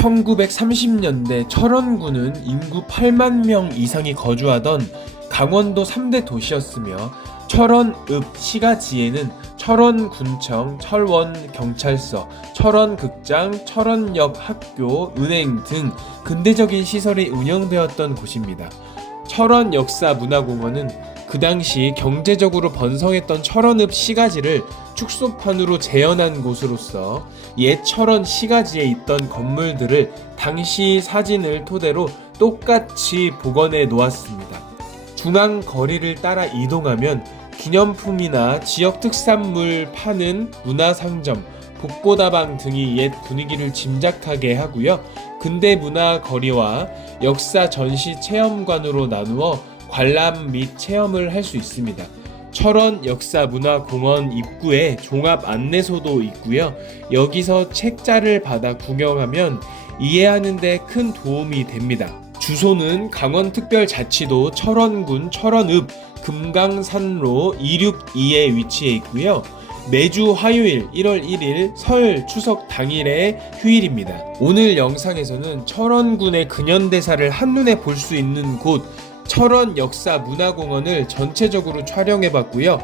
1930년대 철원구는 인구 8만 명 이상이 거주하던 강원도 3대 도시였으며 철원읍 시가지에는 철원군청, 철원경찰서, 철원극장, 철원역 학교, 은행 등 근대적인 시설이 운영되었던 곳입니다. 철원역사문화공원은 그 당시 경제적으로 번성했던 철원읍 시가지를 축소판으로 재현한 곳으로서 옛 철원 시가지에 있던 건물들을 당시 사진을 토대로 똑같이 복원해 놓았습니다. 중앙 거리를 따라 이동하면 기념품이나 지역 특산물 파는 문화상점, 복고다방 등이 옛 분위기를 짐작하게 하고요. 근대 문화 거리와 역사 전시 체험관으로 나누어 관람 및 체험을 할 수 있습니다. 철원 역사문화공원 입구에 종합 안내소도 있고요. 여기서 책자를 받아 구경하면 이해하는 데 큰 도움이 됩니다. 주소는 강원특별자치도 철원군 철원읍 금강산로 262에 위치해 있고요. 매주 화요일 1월 1일 설 추석 당일의 휴일입니다. 오늘 영상에서는 철원군의 근현대사를 한눈에 볼 수 있는 곳 철원 역사문화공원을 전체적으로 촬영해봤고요.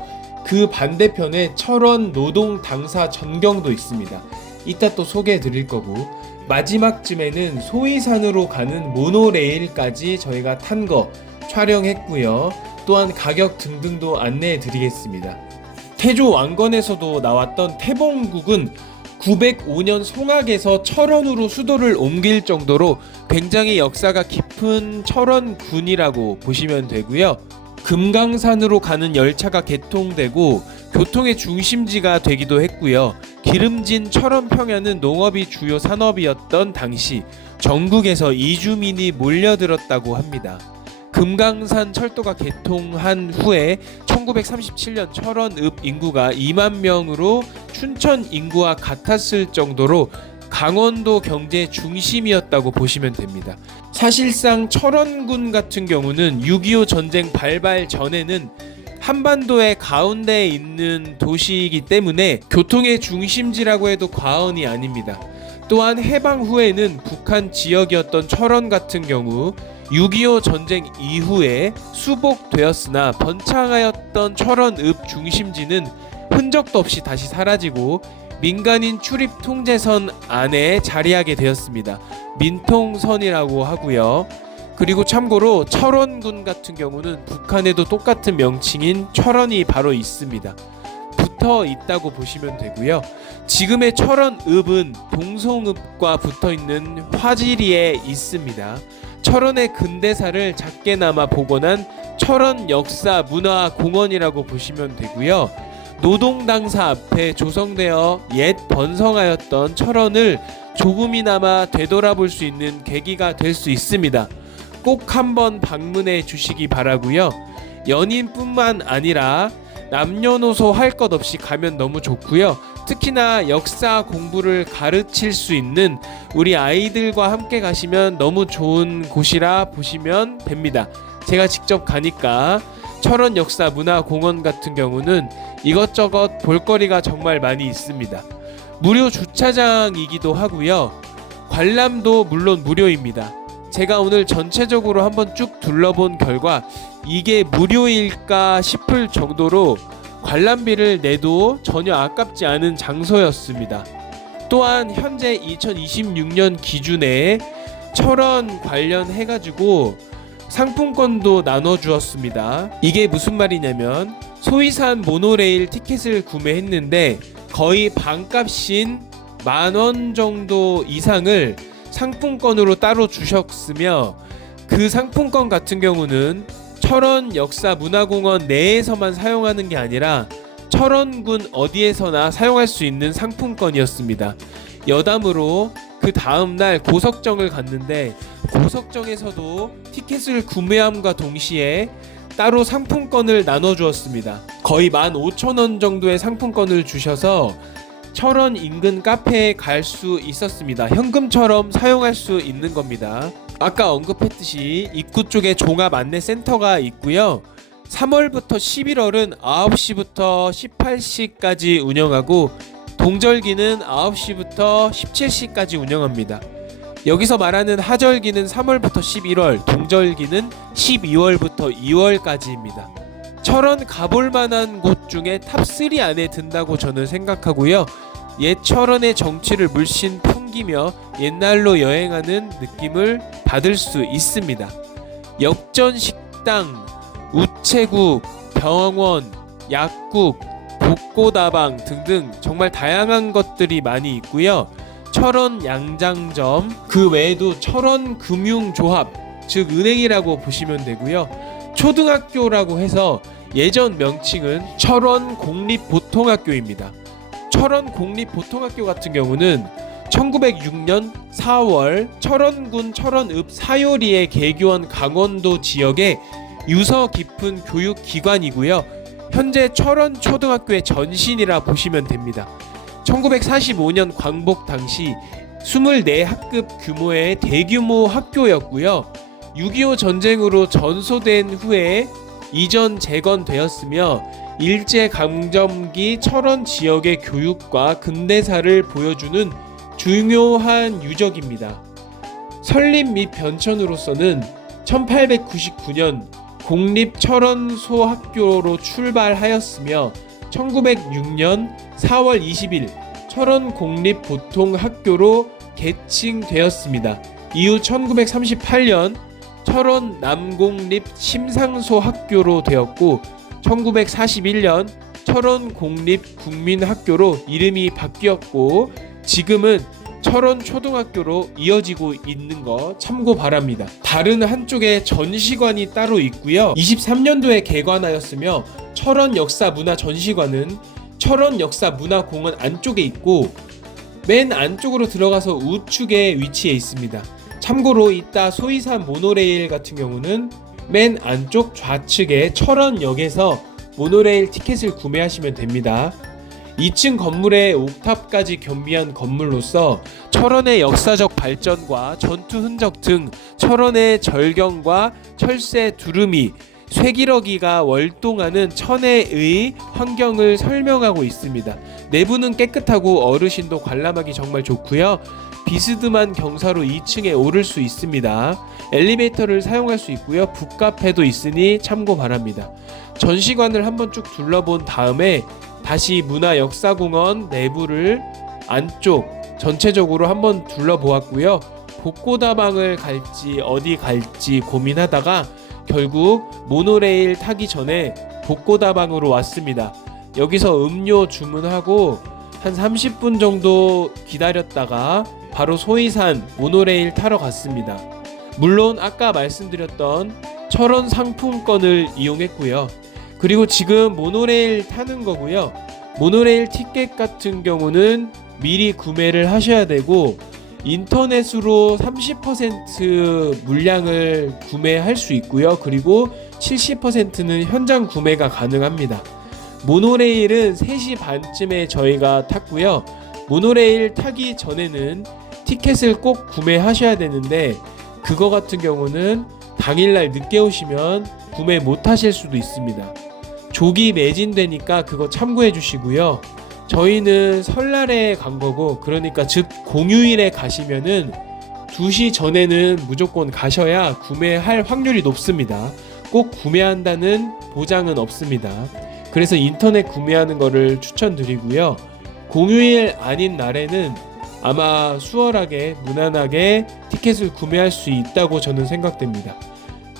그 반대편에 철원 노동 당사 전경도 있습니다. 이따 또 소개해드릴 거고, 마지막쯤에는 소위산으로 가는 모노레일까지 저희가 탄 거 촬영했고요. 또한 가격 등등도 안내해드리겠습니다. 태조 왕건에서도 나왔던 태봉국은 905년 송악에서 철원으로 수도를 옮길 정도로 굉장히 역사가 깊은 철원군이라고 보시면 되고요. 금강산으로 가는 열차가 개통되고 교통의 중심지가 되기도 했고요. 기름진 철원평야는 농업이 주요 산업이었던 당시 전국에서 이주민이 몰려들었다고 합니다. 금강산 철도가 개통한 후에 1937년 철원읍 인구가 2만 명으로 춘천 인구와 같았을 정도로 강원도 경제 중심이었다고 보시면 됩니다. 사실상 철원군 같은 경우는 6.25 전쟁 발발 전에는 한반도의 가운데에 있는 도시이기 때문에 교통의 중심지라고 해도 과언이 아닙니다. 또한 해방 후에는 북한 지역이었던 철원 같은 경우 6.25 전쟁 이후에 수복되었으나 번창하였던 철원읍 중심지는 흔적도 없이 다시 사라지고 민간인 출입 통제선 안에 자리하게 되었습니다. 민통선이라고 하고요. 그리고 참고로 철원군 같은 경우는 북한에도 똑같은 명칭인 철원이 바로 있습니다. 붙어 있다고 보시면 되고요. 지금의 철원읍은 동송읍과 붙어 있는 화지리에 있습니다. 철원의 근대사를 작게나마 복원한 철원 역사문화공원이라고 보시면 되고요. 노동당사 앞에 조성되어 옛 번성하였던 철원을 조금이나마 되돌아볼 수 있는 계기가 될 수 있습니다. 꼭 한번 방문해 주시기 바라고요. 연인뿐만 아니라 남녀노소 할 것 없이 가면 너무 좋고요. 특히나 역사 공부를 가르칠 수 있는 우리 아이들과 함께 가시면 너무 좋은 곳이라 보시면 됩니다. 제가 직접 가니까 철원 역사문화공원 같은 경우는 이것저것 볼거리가 정말 많이 있습니다. 무료 주차장이기도 하고요. 관람도 물론 무료입니다. 제가 오늘 전체적으로 한번 쭉 둘러본 결과 이게 무료일까 싶을 정도로 관람비를 내도 전혀 아깝지 않은 장소였습니다. 또한 현재 2026년 기준에 철원 관련해가지고 상품권도 나눠주었습니다. 이게 무슨 말이냐면 소위산 모노레일 티켓을 구매했는데 거의 반값인 10,000원 정도 이상을 상품권으로 따로 주셨으며 그 상품권 같은 경우는 철원 역사문화공원 내에서만 사용하는 게 아니라 철원군 어디에서나 사용할 수 있는 상품권이었습니다. 여담으로 그 다음날 고석정을 갔는데 고석정에서도 티켓을 구매함과 동시에 따로 상품권을 나눠주었습니다. 거의 15,000원 정도의 상품권을 주셔서 철원 인근 카페에 갈 수 있었습니다. 현금처럼 사용할 수 있는 겁니다. 아까 언급했듯이 입구 쪽에 종합 안내센터가 있고요. 3월부터 11월은 9시부터 18시까지 운영하고 동절기는 9시부터 17시까지 운영합니다. 여기서 말하는 하절기는 3월부터 11월, 동절기는 12월부터 2월까지입니다. 철원 가볼 만한 곳 중에 탑3 안에 든다고 저는 생각하고요. 옛 철원의 정취를 물씬 풍기며 옛날로 여행하는 느낌을 받을 수 있습니다. 역전 식당, 우체국, 병원, 약국, 복고다방 등등 정말 다양한 것들이 많이 있고요. 철원 양장점, 그 외에도 철원 금융조합, 즉 은행이라고 보시면 되고요. 초등학교라고 해서 예전 명칭은 철원 공립보통학교입니다. 철원 공립보통학교 같은 경우는 1906년 4월 철원군 철원읍 사요리에 개교한 강원도 지역의 유서 깊은 교육기관이고요. 현재 철원초등학교의 전신이라 보시면 됩니다. 1945년 광복 당시 24학급 규모의 대규모 학교였고요. 6.25 전쟁으로 전소된 후에 이전 재건되었으며 일제강점기 철원 지역의 교육과 근대사를 보여주는 중요한 유적입니다. 설립 및 변천으로서는 1899년 공립철원소학교로 출발하였으며 1906년 4월 20일 철원공립보통학교로 개칭되었습니다. 이후 1938년 철원 남공립심상소학교로 되었고 1941년 철원공립국민학교로 이름이 바뀌었고 지금은 철원초등학교로 이어지고 있는 거 참고 바랍니다. 다른 한쪽에 전시관이 따로 있고요. 23년도에 개관하였으며 철원역사문화전시관은 철원역사문화공원 안쪽에 있고 맨 안쪽으로 들어가서 우측에 위치해 있습니다. 참고로 이따 소이산 모노레일 같은 경우는 맨 안쪽 좌측에 철원역에서 모노레일 티켓을 구매하시면 됩니다. 2층 건물의 옥탑까지 겸비한 건물로서 철원의 역사적 발전과 전투 흔적 등 철원의 절경과 철새 두루미, 쇠기러기가 월동하는 천혜의 환경을 설명하고 있습니다. 내부는 깨끗하고 어르신도 관람하기 정말 좋고요. 비스듬한 경사로 2층에 오를 수 있습니다. 엘리베이터를 사용할 수 있고요. 북카페도 있으니 참고 바랍니다. 전시관을 한번 쭉 둘러본 다음에 다시 문화역사공원 내부를 안쪽 전체적으로 한번 둘러보았고요. 복고다방을 갈지 어디 갈지 고민하다가 결국 모노레일 타기 전에 복고다방으로 왔습니다. 여기서 음료 주문하고 한 30분 정도 기다렸다가 바로 소이산 모노레일 타러 갔습니다. 물론 아까 말씀드렸던 철원 상품권을 이용했고요. 그리고 지금 모노레일 타는 거고요. 모노레일 티켓 같은 경우는 미리 구매를 하셔야 되고 인터넷으로 30% 물량을 구매할 수 있고요. 그리고 70%는 현장 구매가 가능합니다. 모노레일은 3시 반쯤에 저희가 탔고요. 모노레일 타기 전에는 티켓을 꼭 구매하셔야 되는데 그거 같은 경우는 당일날 늦게 오시면 구매 못 하실 수도 있습니다. 조기 매진되니까 그거 참고해 주시고요. 저희는 설날에 간 거고 그러니까 즉 공휴일에 가시면은 2시 전에는 무조건 가셔야 구매할 확률이 높습니다. 꼭 구매한다는 보장은 없습니다. 그래서 인터넷 구매하는 거를 추천드리고요. 공휴일 아닌 날에는 아마 수월하게 무난하게 티켓을 구매할 수 있다고 저는 생각됩니다.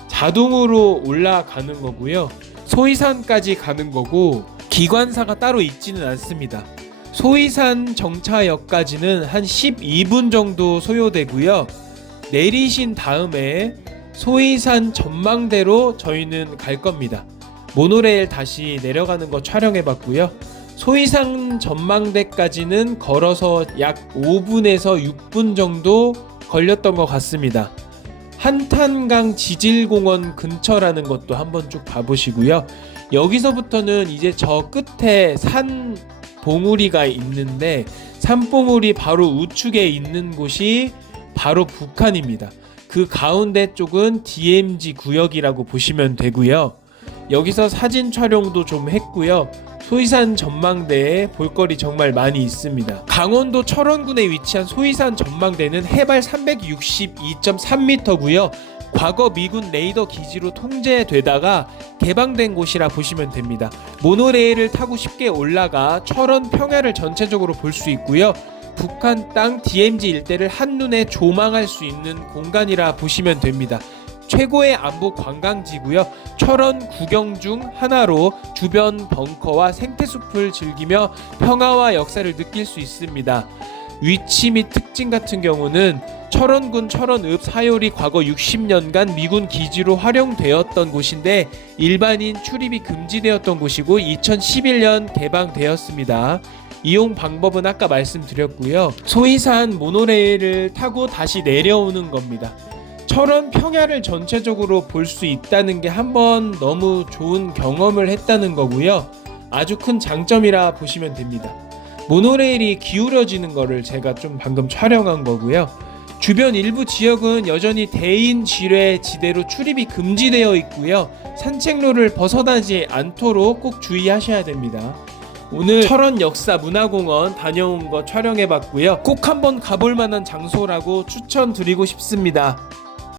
자동으로 올라가는 거고요. 소이산까지 가는 거고 기관사가 따로 있지는 않습니다. 소이산 정차역까지는 한 12분 정도 소요되고요. 내리신 다음에 소이산 전망대로 저희는 갈 겁니다. 모노레일 다시 내려가는 거 촬영해 봤고요. 소이산 전망대까지는 걸어서 약 5분에서 6분 정도 걸렸던 것 같습니다. 한탄강 지질공원 근처라는 것도 한번 쭉 봐보시고요. 여기서부터는 이제 저 끝에 산 봉우리가 있는데 산봉우리 바로 우측에 있는 곳이 바로 북한입니다. 그 가운데 쪽은 DMZ 구역이라고 보시면 되고요. 여기서 사진 촬영도 좀 했고요. 소위산 전망대에 볼거리 정말 많이 있습니다. 강원도 철원군에 위치한 소위산 전망대는 해발 362.3m고요. 과거 미군 레이더 기지로 통제되다가 개방된 곳이라 보시면 됩니다. 모노레일을 타고 쉽게 올라가 철원 평야를 전체적으로 볼 수 있고요. 북한 땅 DMZ 일대를 한눈에 조망할 수 있는 공간이라 보시면 됩니다. 최고의 안보 관광지고요. 철원 구경 중 하나로 주변 벙커와 생태숲을 즐기며 평화와 역사를 느낄 수 있습니다. 위치 및 특징 같은 경우는 철원군 철원읍 사요리 과거 60년간 미군 기지로 활용되었던 곳인데 일반인 출입이 금지되었던 곳이고 2011년 개방되었습니다. 이용 방법은 아까 말씀드렸고요. 소위산 모노레일을 타고 다시 내려오는 겁니다. 철원 평야를 전체적으로 볼 수 있다는 게 한번 너무 좋은 경험을 했다는 거고요. 아주 큰 장점이라 보시면 됩니다. 모노레일이 기울어지는 거를 제가 좀 방금 촬영한 거고요. 주변 일부 지역은 여전히 대인 지뢰 지대로 출입이 금지되어 있고요. 산책로를 벗어나지 않도록 꼭 주의하셔야 됩니다. 오늘 철원 역사 문화공원 다녀온 거 촬영해 봤고요. 꼭 한번 가볼 만한 장소라고 추천드리고 싶습니다.